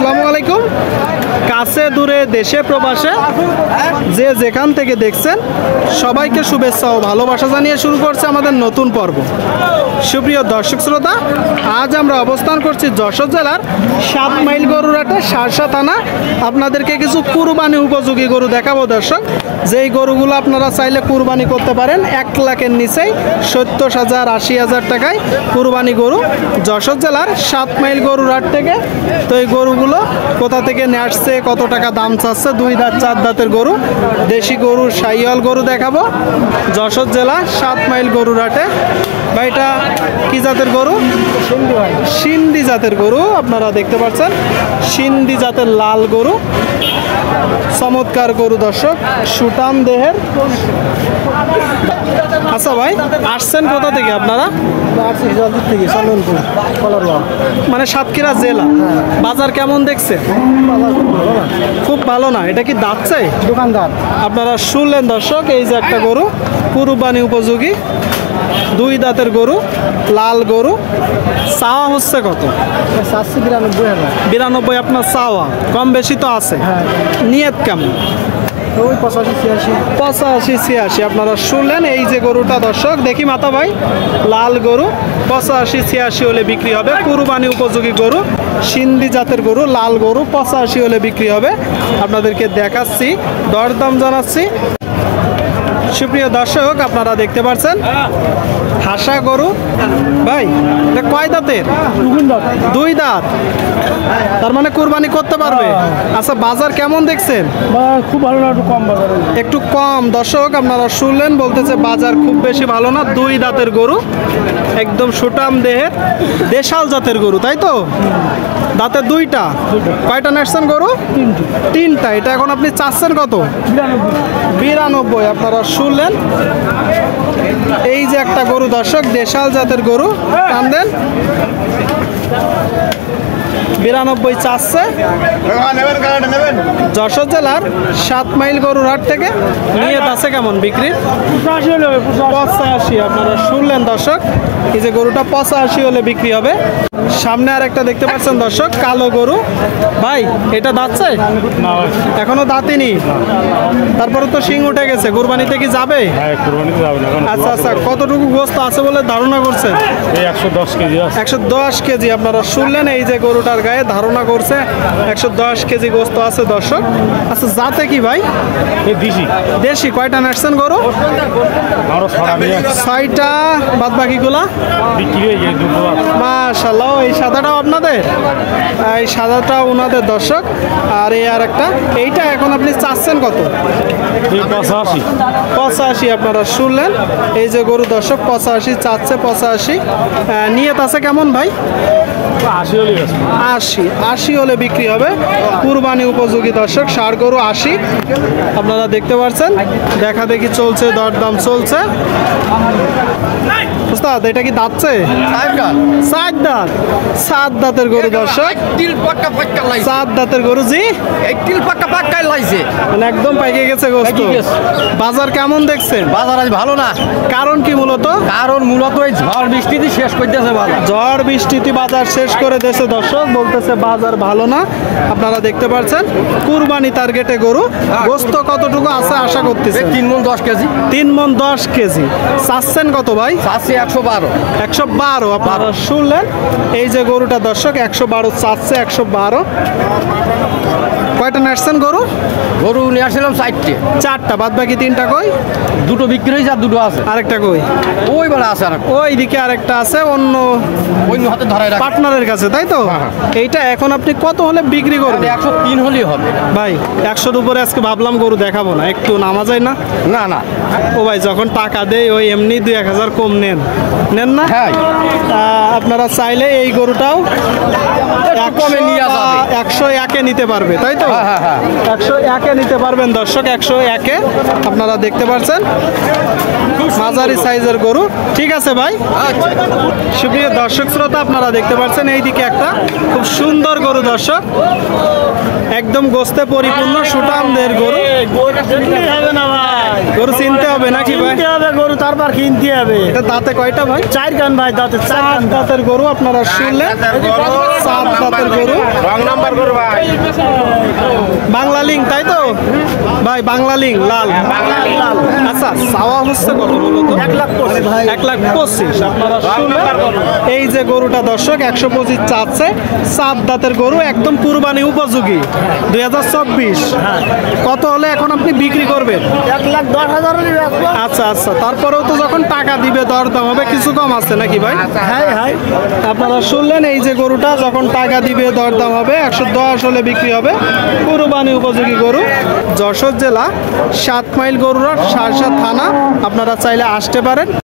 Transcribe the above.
আসসালামু আলাইকুম। কাছে দূরে দেশে প্রবাসে যে যেখান থেকে দেখছেন সবাইকে শুভেচ্ছা ও ভালোবাসা জানিয়ে শুরু করছে আমাদের নতুন পর্ব। সুপ্রিয় দর্শক শ্রোতা, আজ আমরা অবস্থান করছি যশোর জেলার 7 মাইল গরুর হাটে শার্শা থানা। আপনাদেরকে কিছু কুরবানি উপযোগী গরু দেখাবো দর্শক, যেই গরুগুলো আপনারা চাইলে কুরবানি করতে পারেন 1 লাখের নিচেই 70,000 80,000 টাকায় কুরবানি গরু যশোর জেলার 7 মাইল গরুর হাট থেকে। তো এই গরুগুলো কোথা থেকে নিয়ে আসছে, কত টাকা দাম চাচ্ছে, 2 দাঁত 4 দাঁতের গরু, দেশি গরু, শাহিওয়াল গরু দেখাবো যশোর জেলা 7 মাইল গরুর হাটে। ভাই এটা কি জাতের গরু? সিন্ধি জাতের গরু। আপনারা দেখতে পাচ্ছেন সিন্ধি জাতের লাল গরু, চমৎকার গরু দর্শক, সুটাম দেহের। আচ্ছা ভাই, আসছেন কোথা থেকে আপনারা? মানে সাতক্ষীরা জেলা। বাজার কেমন দেখছে? খুব ভালো না। এটা কি দাঁতছে? দোকানদার আপনারা শুনলেন দর্শক, এই যে একটা গরু কুরবানি উপযোগী 2 দাঁতের গরু, লাল গরু। চাওয়া হচ্ছে কত? 92,000। আপনার চাওয়া, কম বেশি তো আছে। নিয়ত কেমন? ওই 85-86। আপনারা শুনলেন এই যে গরুটা দর্শক, দেখি মাতা ভাই, লাল গরু 85-86 হলে বিক্রি হবে। কুরবানি উপযোগী গরু, সিন্ধি জাতের গরু, লাল গরু 85 হলে বিক্রি হবে। আপনাদেরকে দেখাচ্ছি, দরদাম জানাচ্ছি। সুপ্রিয় দর্শক, আপনারা দেখতে পাচ্ছেন হাসা গরু। ভাই এটা কয় দাঁতের? 2 দাঁত। তার মানে কুরবানি করতে পারবে। আচ্ছা, বাজার কেমন দেখছেন? খুব ভালো না, একটু কম বাজার। একটু কম দর্শক, আপনারা শুনলেন, বলতেছে বাজার খুব বেশি ভালো না। 2 দাঁতের গরু, একদম সুটাম দেহের, দেশাল জাতের গরু, তাই তো? দাঁতে 2টা। কয়টা নেসছেন গরু? 3টা। এটা এখন আপনি চাচ্ছেন কত? 92। আপনারা শুনলেন এই যে একটা গরু দর্শক, দেশাল জাতের গরু, টান দেন, 92 চাচ্ছে যশোর জেলার 7 মাইল গরুর হাট থেকে। নিয়ত আছে কেমন বিক্রির? 85। আপনারা শুনলেন দর্শক, এই যে গরুটা 85 হলে বিক্রি হবে। সামনে আর একটা দেখতে পাচ্ছেন দর্শক, কালো গরু। ভাই এটা দাঁতছে? এখনো দাঁতিনি। তারপরে তো শিং উঠে গেছে, কুরবানিতে কি যাবে? আচ্ছা আচ্ছা, কতটুকু গোস্ত আছে বলে ধারণা করছেন? 110 কেজি। 110 কেজি। আপনারা শুনলেন এই যে গরুটার গায়ে ধারণা করছে 110 কেজি গোস্ত আছে দর্শক। আচ্ছা, যাতে কি ভাই? দেশি। কয়টা নাচছেন গরু? 6টা। বাদ বাকিগুলা মাশাআল্লাহ। এই সাদাটাও আপনাদের? এই সাদাটা ওনাদের দর্শক। আর এই আর একটা, এইটা এখন আপনি চাচ্ছেন কত? 85। আপনারা শুনলেন এই যে গরু দর্শক, 85 চাচ্ছে। 85 নিয়ত আছে কেমন ভাই? 80 হলে বিক্রি হবে। কুরবানি উপযোগী দর্শক, ষাঁড় গরু 80। আপনারা দেখতে পাচ্ছেন, দেখা দেখি চলছে, দরদাম চলছে। উস্তাদ এটা কি দাঁতছে? 4 দাঁত। 7 দাঁতের গরু দর্শক, 7 দাঁতের গরু। জি, মানে একদম পাইকে গেছে গোস্ত। বাজার কেমন দেখছেন? বাজার আজ ভালো না। কারণ কি মূলত? কারণ মূলত এই ঝড় বৃষ্টিতে শেষ করে দিয়েছে বাজার। ঝড় বৃষ্টিতে বাজার শেষ করে দিয়েছে দর্শক, বলতেছে বাজার ভালো না। আপনারা দেখতে পাচ্ছেন কুরবানি টার্গেটে গরু। গোস্ত কতটুকু আছে আশা করতেছে? 3 মণ 10 কেজি। 3 মণ 10 কেজি। চাচ্ছেন কত ভাই? চাচ্ছি 112। 112। আপনারা শুনলেন এই যে গরুটা দর্শক, 112 চাচ্ছে। 112। কয়টা নাচছেন গরু? গরু নিয়ে আসছিলাম 4টা। বাদ বাকি 3টা কই? 2টো বিক্রি হয়েছে আর 2টো আছে। আরেকটা কই? ওই বেলা আছে আর ওই দিকে আরেকটা আছে, অন্য হাতে ধরাই রাখা পার্টনারের কাছে, তাই তো? এইটা এখন আপনি কত হলে বিক্রি করবেন? 103 হলেই হবে ভাই। 100-র উপরে আজকে ভাবলাম গরু দেখাবো না, একটু নামা যায় না? না না। ও ভাই, যখন টাকা দেয় ওই এমনি 2-1,000 কম নেন না? হ্যাঁ। আপনারা চাইলে এই গরুটাও কমে নিয়ে যাবে। 101-এ নিতে পারবে, তাই তো? 101-এ নিতে পারবেন দর্শক, 101-এ। আপনারা দেখতে পাচ্ছেন মাঝারি সাইজের গরু। ঠিক আছে ভাই। সুপ্রিয় দর্শক শ্রোতা, আপনারা দেখতে পাচ্ছেন এইদিকে একটা খুব সুন্দর গরু দর্শক, একদম গোস্তে পরিপূর্ণ সুটামদের গরু। গরু চিনতে হবে নাকি ভাই? গরু তারপর কিনতে হবে। এটা দাঁতে কয়টা ভাই? 4 কান ভাই, দাঁতে 4 দাঁতের গরু। আপনারা শুনলেন 7 দাঁতের গরু। বাংলা লিঙ্ক তাই তো ভাই, বাংলা লিঙ্ক লাল। আচ্ছা, চাওয়া হচ্ছে কত মূলত? 1,25,000। আপনারা শুনলেন, এই যে গরুটা দর্শক 125 চাচ্ছে, 7 দাঁতের গরু, একদম কুরবানি উপযোগী, 2024। কত হলে এখন আপনি বিক্রি করবেন? 1,10,000 আচ্ছা আচ্ছা, তারপরেও তো যখন টাকা দিবে দরদাম হবে, কিছু কম আছে নাকি ভাই? হ্যাঁ। আপনারা শুনলেন, এই যে গরুটা যখন টাকা দিবে দরদাম হবে, 110 হলে বিক্রি হবে, কুরবানি উপযোগী গরু। যশোর জেলা 7 মাইল গরুরাট, সারসা থানা। আপনারা চাইলে আসতে পারেন।